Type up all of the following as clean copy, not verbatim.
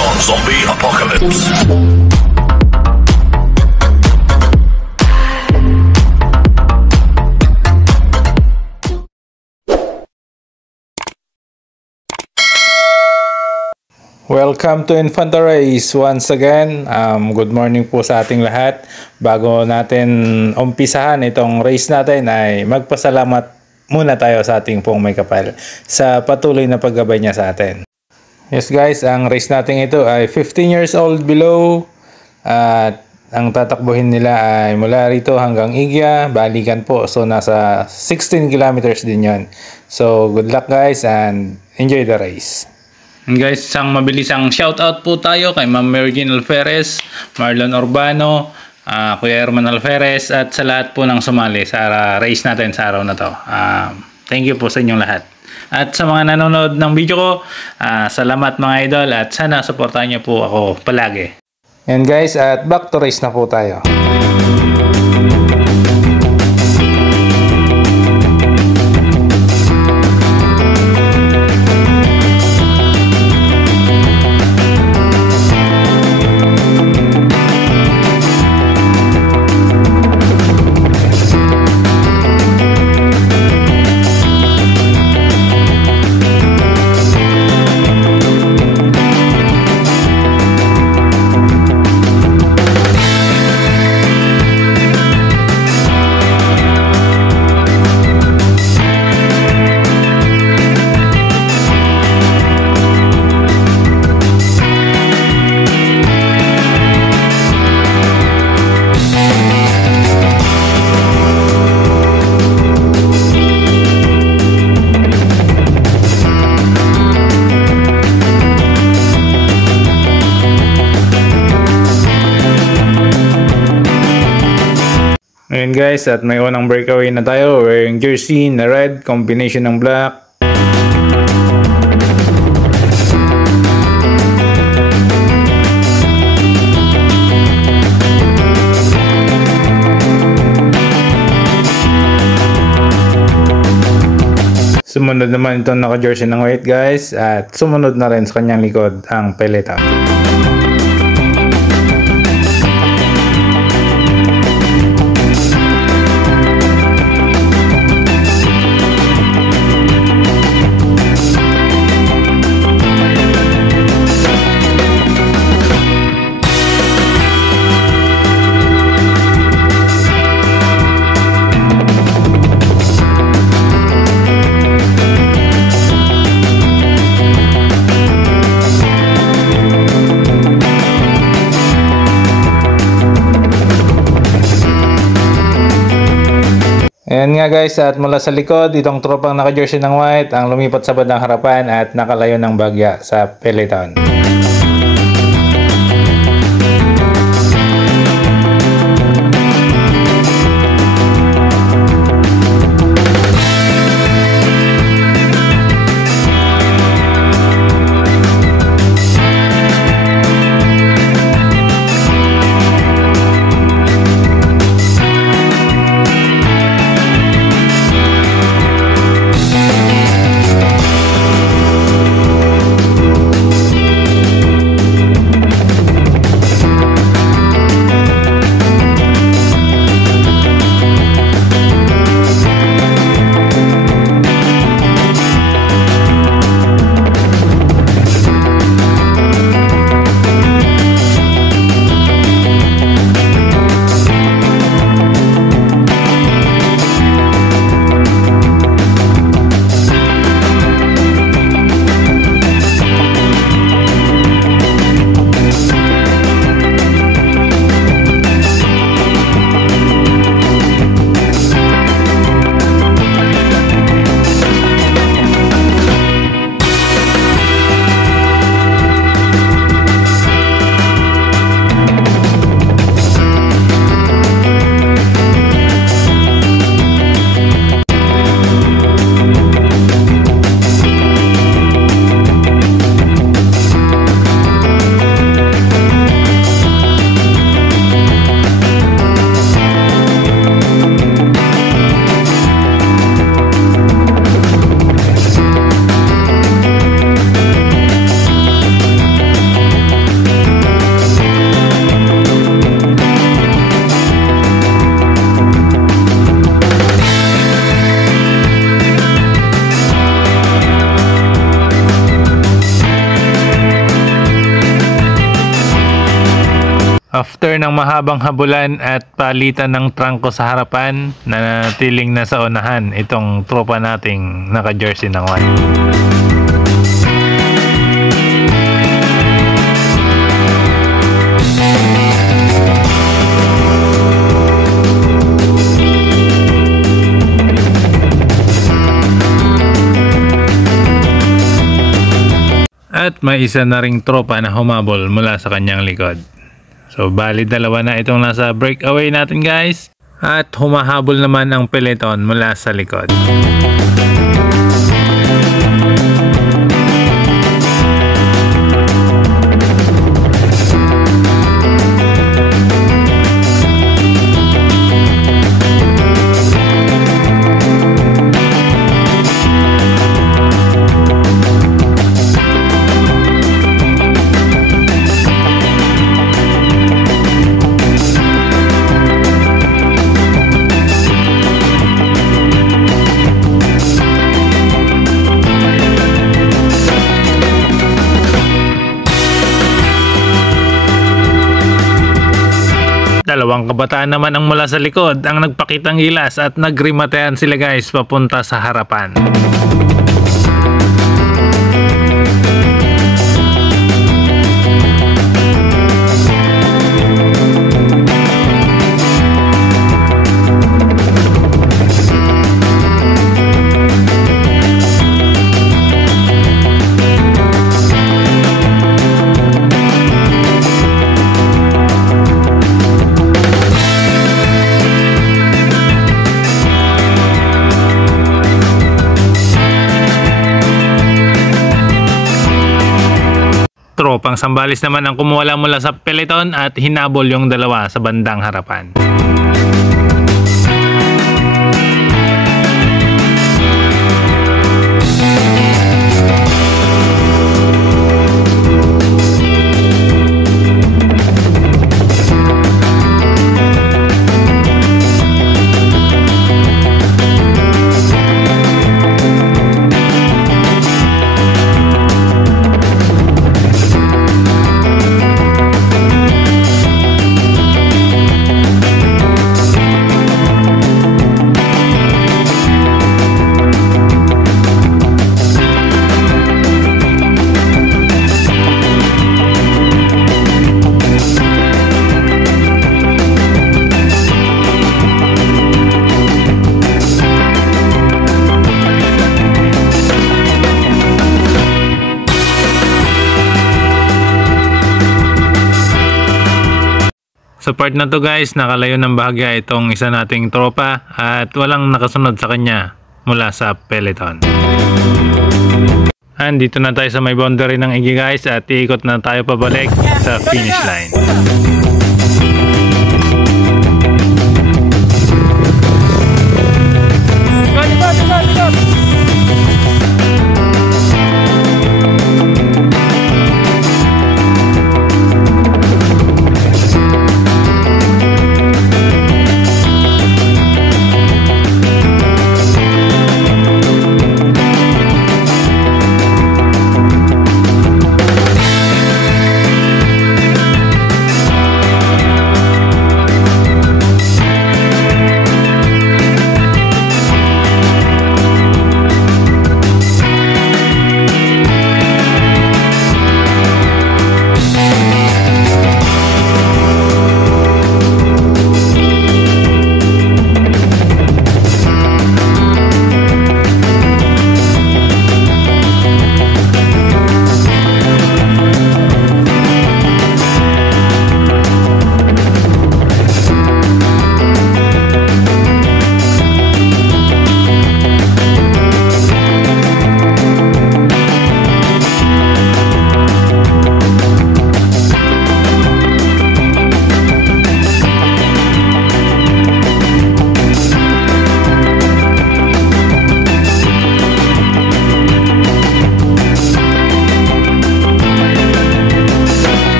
on zombie apocalypse. Welcome to Infantaries once again. Good morning po sa ating lahat. Bago natin umpisahan itong race natin ay magpasalamat muna tayo sa ating pong may kapal sa patuloy na paggabay niya sa atin. Yes guys, ang race natin ito ay 15 years old below at ang tatakbuhin nila ay mula rito hanggang Igya, balikan po. So nasa 16 kilometers din yon. So good luck guys and enjoy the race. And guys, isang mabilisang shoutout po tayo kay Ma'am Mergin Alferez, Marlon Urbano, Kuya Herman Alferez at sa lahat po ng sumali sa race natin sa araw na to. Thank you po sa inyong lahat. At sa mga nanonood ng video ko, salamat mga idol at sana supportahan niyo po ako palagi. And guys, at back to race na po tayo. Ayan guys, at may unang breakaway na tayo wearing jersey na red, combination ng black. Sumunod naman itong naka-jersey ng white guys at sumunod na rin sa kanyang likod ang peloton. Ayan nga guys, at mula sa likod, itong tropang naka-jersey ng white ang lumipat sa bandang harapan at nakalayo ng bagya sa peloton. ng mahabang habulan at palitan ng trangko sa harapan, na natiling nasa unahan itong tropa nating naka-jersey ng white. At may isa na ring tropa na humabol mula sa kanyang likod. So bali dalawa na itong nasa breakaway natin guys. At humahabol naman ang peloton mula sa likod. Dalawang kabataan naman ang mula sa likod ang nagpakitang gilas at nagrimatehan sila guys papunta sa harapan. Tropang Sambales naman ang kumuwala mula sa peloton at hinabol yung dalawa sa bandang harapan. Sa part na to guys, nakalayo ng bahagya itong isa nating tropa at walang nakasunod sa kanya mula sa peloton. Andito na tayo sa may boundary ng Igi guys at iikot na tayo pabalik sa finish line.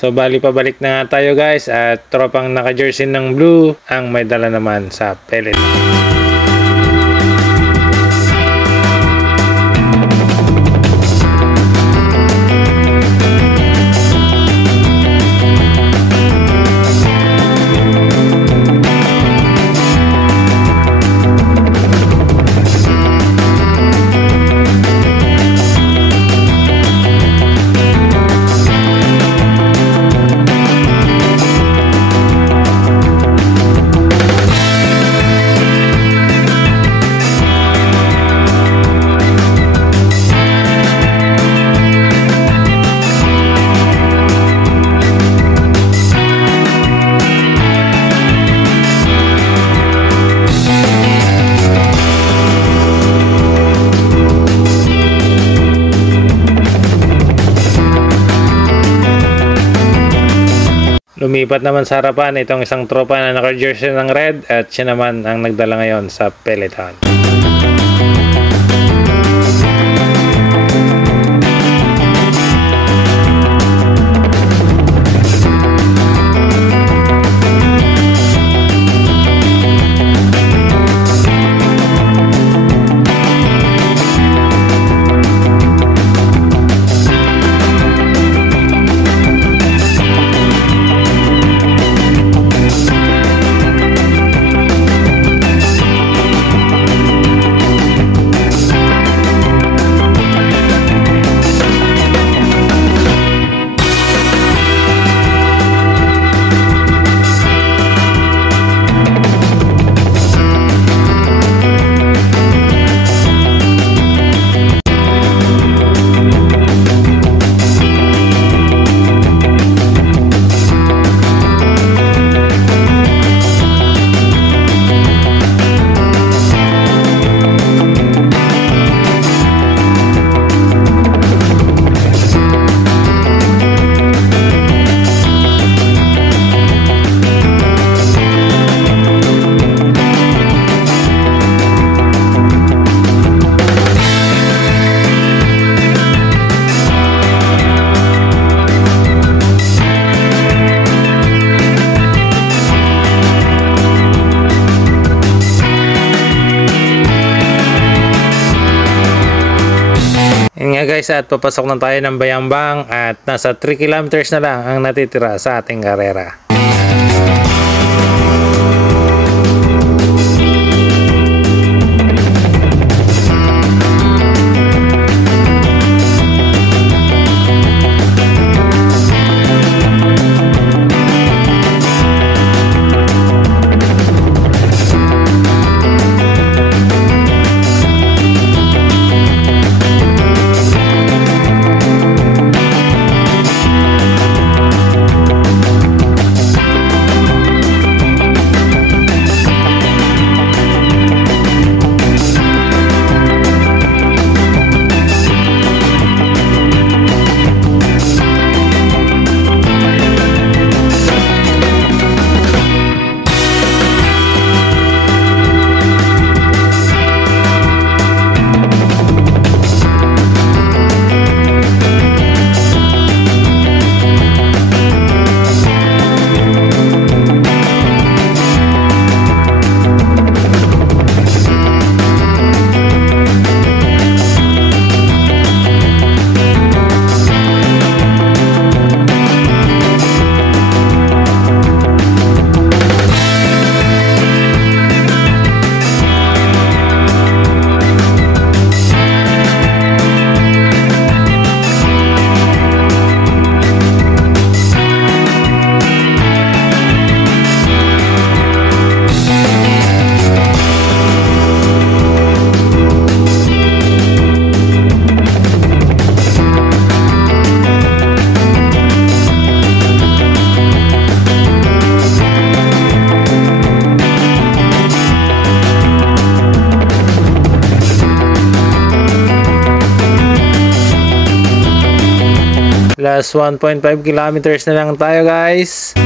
So bali pabalik na nga tayo guys at tropang naka-jersey ng blue ang may dala naman sa peloton. Lumipat naman sa harapan itong isang tropa na naka-jersey ng red at siya naman ang nagdala ngayon sa peloton. Yun nga guys, at papasok na tayo ng Bayambang at nasa 3 kilometers na lang ang natitira sa ating karera. Last 1.5 kilometers na lang tayo guys.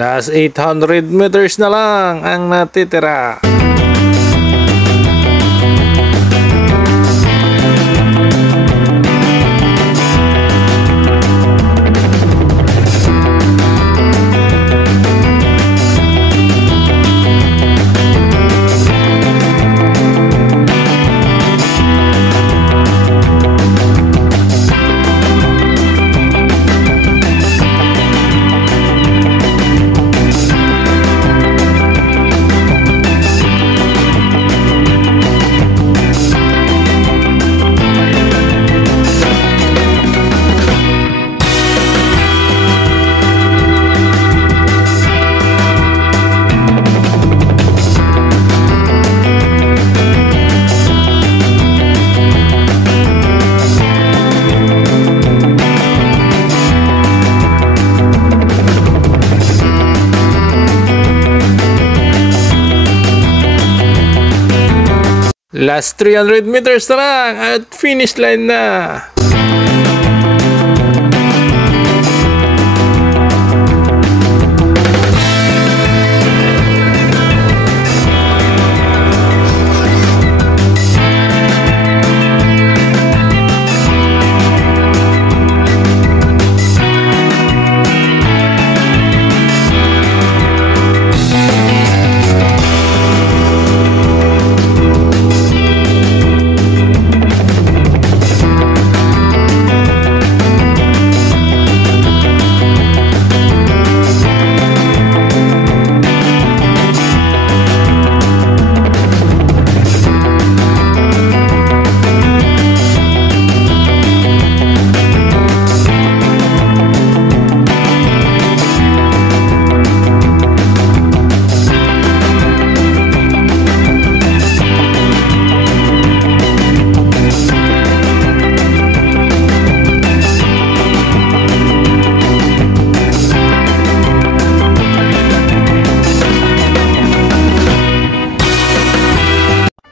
Last 800 meters na lang ang natitira. Last 300 meters na lang at finish line na.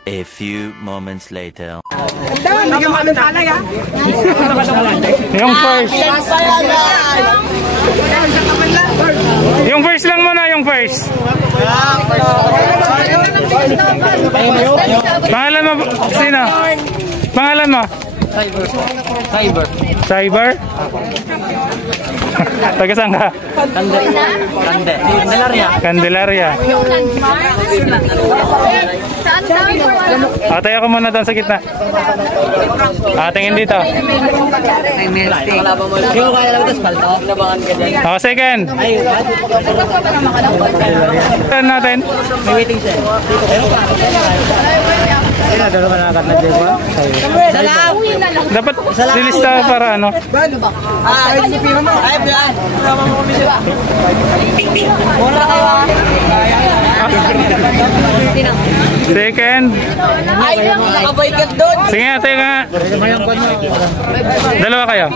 A few moments later. Yung first. Yung first lang muna, yung first. Pangalan mo, sino? Pangalan mo? Cyber. Cyber? Taga saan ka? Candelaria. Candelaria. Tayo ko muna doon sa gitna. Tingin dito. Yung kaya lang ito, spalto. Nabangan ka dyan. Ako second. Turn natin. May waiting siya. Dapat dilista para ano. Second. Sige nga, tayo nga. Dalawa kayo.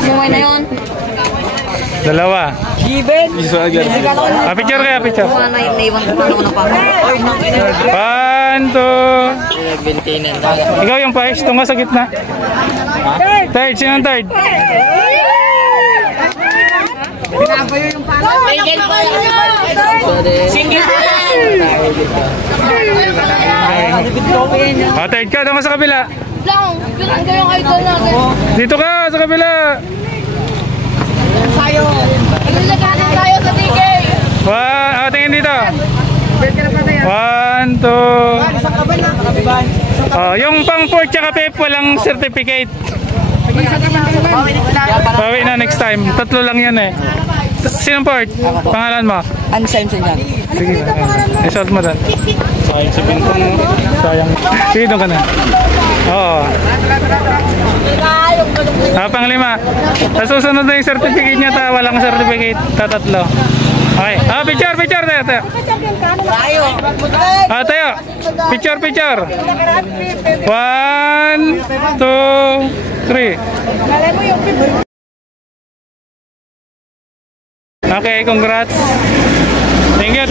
Sumay na yun. Dalawa. Picture kaya, picture. Naiwan ko na ng pako. 1, 2. Ikaw yung first, tunga sa gitna. Third, sino ang third? Third ka, tunga sa kabila. Lang kayong idol natin. Dito ka, sa kabila. Ilaganin tayo sa TK. Tingin dito. 1, 2. Yung pang 4 tsaka pep, walang certificate. Bawi na next time. Tatlo lang yan eh. Sinong port? Pangalan mo? Unsigned sa yan. Sige, isort mo doon. Sayang si Pintong. Sayang. Sige, doon ka na. Oo. Panglima. Sa susunod na yung certificate niya, walang certificate. Tatlo. Okay. Picture. Tayo. Tayo. Picture. 1, 2, 3. Okay, congrats. Thank you.